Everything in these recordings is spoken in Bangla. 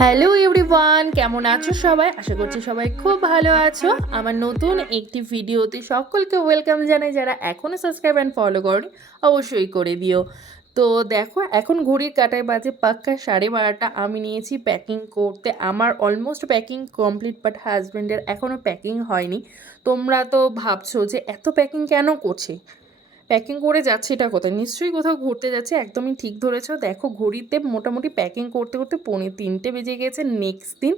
হ্যালো এভরিওয়ান, কেমন আছো সবাই? আশা করছি সবাই খুব ভালো আছো। আমার নতুন একটি ভিডিওতে সকলকে ওয়েলকাম জানাই। যারা এখনও সাবস্ক্রাইব অ্যান্ড ফলো করনি অবশ্যই করে দিও। তো দেখো, এখন ঘড়ির কাঁটায় বাজে পাক্কা 12:30। আমি নিয়েছি প্যাকিং করতে। আমার অলমোস্ট প্যাকিং কমপ্লিট, বাট হাজব্যান্ডের এখনও প্যাকিং হয়নি। তোমরা তো ভাবছো যে এত প্যাকিং কেন করছে, প্যাকিং করে যাচ্ছে এটা কোথায়? নিশ্চয়ই কোথাও ঘুরতে যাচ্ছে। একদমই ঠিক ধরেছ। দেখো, ঘড়িতে মোটামুটি প্যাকিং করতে করতে 2:45 বেজে গেছে। নেক্সট দিন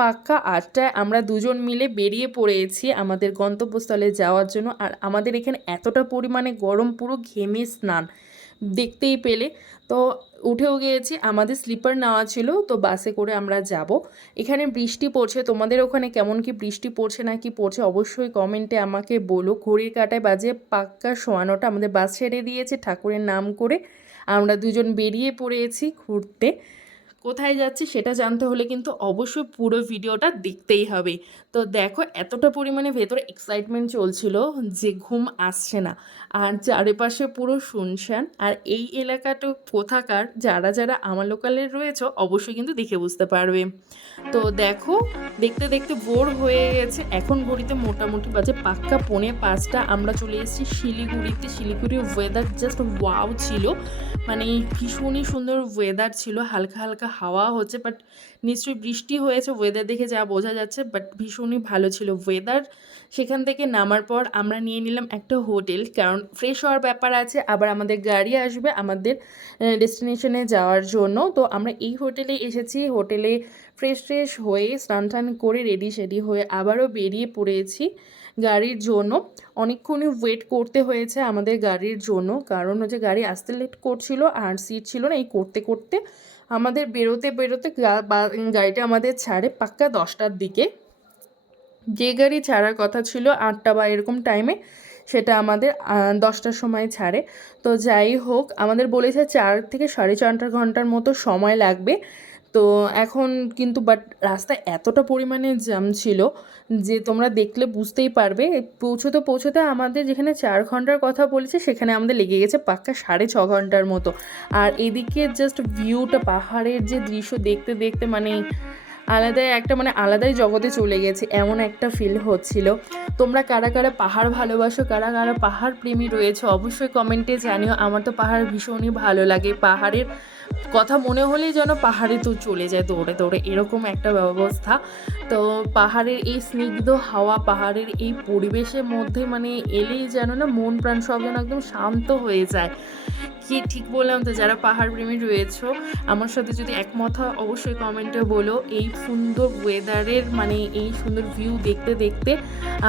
পাক্কা 8টায় আমরা দুজন মিলে বেরিয়ে পড়েছি আমাদের গন্তব্যস্থলে যাওয়ার জন্য। আর আমাদের এখানে এতটা পরিমাণে গরম, পুরো ঘেমে স্নান, দেখতেই পেলে। তো উঠেও গিয়েছি, আমাদের স্লিপার নেওয়া ছিল, তো বাসে করে আমরা যাব। এখানে বৃষ্টি পড়ছে, তোমাদের ওখানে কেমন কি বৃষ্টি পড়ছে না কি পড়ছে অবশ্যই কমেন্টে আমাকে বলো। ঘড়ির কাঁটায় বাজে পাক্কা 9:15। আমাদের বাস ছেড়ে দিয়েছে, ঠাকুরের নাম করে আমরা দুজন বেরিয়ে পড়েছি ঘুরতে। কোথায় যাচ্ছি সেটা জানতে হলে কিন্তু অবশ্যই পুরো ভিডিওটা দেখতেই হবে। তো দেখো, এতটা পরিমাণে ভেতরে এক্সাইটমেন্ট চলছিল যে ঘুম আসছে না। আর চারিপাশে পুরো শুনশান। আর এই এলাকাটা কোথাকার, যারা যারা আমার লোকালের রয়েছে অবশ্যই কিন্তু দেখে বুঝতে পারবে। তো দেখো, দেখতে দেখতে বোর হয়ে গেছে। এখন ঘড়িতে মোটামুটি বাজে পাক্কা 4:45। আমরা চলে এসেছি শিলিগুড়িতে। শিলিগুড়ির ওয়েদার জাস্ট ওয়াও ছিল, মানে ভীষণই সুন্দর ওয়েদার ছিল। হালকা হালকা হাওয়া হচ্ছে, বাট নিশ্চয়ই বৃষ্টি হয়েছে ওয়েদার দেখে যা বোঝা যাচ্ছে, বাট ভীষণই ভালো ছিল ওয়েদার। সেখান থেকে নামার পর আমরা নিয়ে নিলাম একটা হোটেল, কারণ ফ্রেশ হওয়ার ব্যাপার আছে। আবার আমাদের গাড়ি আসবে আমাদের ডেস্টিনেশনে যাওয়ার জন্য। তো আমরা এই হোটেলে এসেছি। হোটেলে ফ্রেশ ফ্রেশ হয়ে স্নান টান করে রেডি সেডি হয়ে আবারও বেরিয়ে পড়েছি গাড়ির জন্য। অনেকক্ষণই ওয়েট করতে হয়েছে আমাদের গাড়ির জন্য, কারণ হচ্ছে গাড়ি আসতে লেট করছিল আর সিট ছিল না। এই করতে করতে আমাদের বেরোতে বেরোতে গাড়িটা আমাদের ছাড়ে পাক্কা 10টার দিকে। যে গাড়ি ছাড়ার কথা ছিল 8টা বা এরকম টাইমে, সেটা আমাদের 10টার সময় ছাড়ে। তো যাই হোক, আমাদের বলেছে 4 থেকে 4.5 ঘন্টার মতো সময় লাগবে। তো এখন কিন্তু বাট রাস্তায় এতটা পরিমাণে জ্যাম ছিল যে তোমরা দেখলে বুঝতেই পারবে। পৌঁছতে পৌঁছতে আমাদের যেখানে 4 ঘন্টার কথা বলেছে সেখানে আমাদের লেগে গেছে পাক্কা 6.5 ঘন্টার মতো। আর এদিকে জাস্ট ভিউটা, পাহাড়ের যে দৃশ্য দেখতে দেখতে মানে আলাদাই একটা, মানে আলাদাই জগতে চলে গেছে, এমন একটা ফিল হচ্ছিল। তোমরা কারা কারা পাহাড় ভালোবাসো, কারা কারা পাহাড় প্রেমী রয়েছে অবশ্যই কমেন্টে জানিও। আমার তো পাহাড় ভীষণই ভালো লাগে। পাহাড়ের কথা মনে হলেই যেন পাহাড়ে তো চলে যায় দৌড়ে দৌড়ে, এরকম একটা ব্যবস্থা। তো পাহাড়ের এই স্নিগ্ধ হাওয়া, পাহাড়ের এই পরিবেশের মধ্যে মানে এলেই যেন না মন প্রাণ সব যেন একদম শান্ত হয়ে যায়। কি ঠিক বললাম তো? যারা পাহাড় প্রেমী রয়েছো আমার সাথে যদি একমত হয় অবশ্যই কমেন্টে বলো। এই সুন্দর ওয়েদারের মানে এই সুন্দর ভিউ দেখতে দেখতে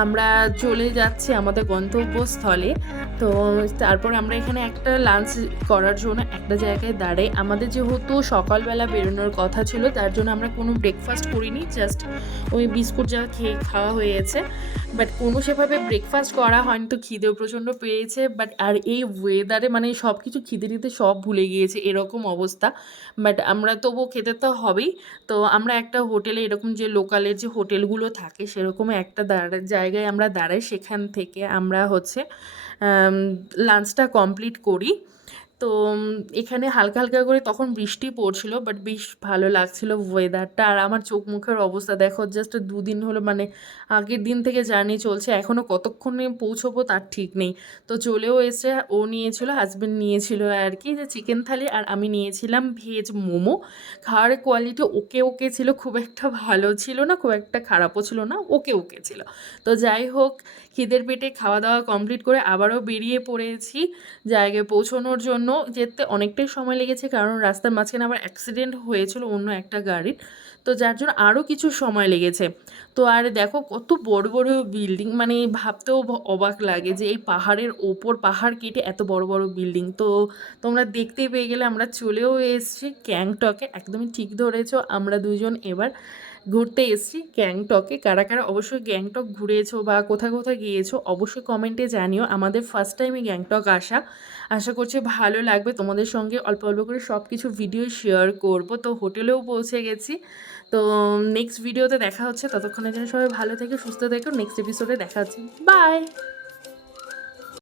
আমরা চলে যাচ্ছি আমাদের গন্তব্যস্থলে। তো তারপর আমরা এখানে একটা লাঞ্চ করার জন্য একটা জায়গায় দাঁড়াই। আমাদের যেহেতু সকালবেলা বেরোনোর কথা ছিল, তার জন্য আমরা কোনো ব্রেকফাস্ট করিনি, জাস্ট ওই বিস্কুট যা খেয়ে খাওয়া হয়েছে। বাট কোনো সেভাবে ব্রেকফাস্ট করা হয়নি, তো খিদেও প্রচণ্ড পেয়েছে। বাট আর এই ওয়েদারে মানে সব কিছু খিদে দিতে সব ভুলে গিয়েছে, এরকম অবস্থা। বাট আমরা তবুও খেতে তো হবেই। তো আমরা একটা হোটেলে, এরকম যে লোকালের যে হোটেলগুলো থাকে সেরকম একটা জায়গায় আমরা দাঁড়াই। সেখান থেকে আমরা হচ্ছে লাঞ্চটা কমপ্লিট করি। তো এখানে হালকা হালকা করে তখন বৃষ্টি পড়ছিল, বাট বেশ ভালো লাগছিল ওয়েদারটা। আর আমার চোখ মুখের অবস্থা দেখো, জাস্ট 2 দিন হলো, মানে আগের দিন থেকে জার্নি চলছে, এখনও কতক্ষণে পৌঁছবো তার ঠিক নেই। তো চলেও এসে ও নিয়েছিল, হাজব্যান্ড নিয়েছিল আর কি, যে চিকেন থালি, আর আমি নিয়েছিলাম ভেজ মোমো। খাওয়ার কোয়ালিটি ওকে ওকে ছিল, খুব একটা ভালো ছিল না, খুব একটা খারাপও ছিল না, ওকে ওকে ছিল। তো যাই হোক, খিদের পেটে খাওয়া দাওয়া কমপ্লিট করে আবারও বেরিয়ে পড়েছি জায়গায় পৌঁছানোর জন্য। যেতে অনেকটাই সময় লেগেছে, কারণ রাস্তার মাঝখানে আবার অ্যাক্সিডেন্ট হয়েছিল অন্য একটা গাড়ির, তো যার জন্য আরও কিছু সময় লেগেছে। তো আর দেখো কত বড় বড় বিল্ডিং, মানে ভাবতেও অবাক লাগে যে এই পাহাড়ের ওপর পাহাড় কেটে এত বড় বড় বিল্ডিং। তো তোমরা দেখতেই পেয়ে গেলে আমরা চলেও এসেছি গ্যাংটকে। একদমই ঠিক ধরেছো, আমরা দুজন এবার ঘুরতে এসেছি গ্যাংটকে। কারা কারা অবশ্যই গ্যাংটক ঘুরেছো বা কোথায় কোথায় গিয়েছো অবশ্যই কমেন্টে জানিও। আমাদের ফার্স্ট টাইমে গ্যাংটক আসা, আশা করছি ভালো লাগবে। তোমাদের সঙ্গে অল্প অল্প করে সব কিছু ভিডিও শেয়ার করব। তো হোটেলেও পৌঁছে গেছি। তো নেক্সট ভিডিওতে দেখা হচ্ছে, ততক্ষণের জন্য সবাই ভালো থেকো, সুস্থ থেকো। নেক্সট এপিসোডে দেখা হচ্ছে, বাই।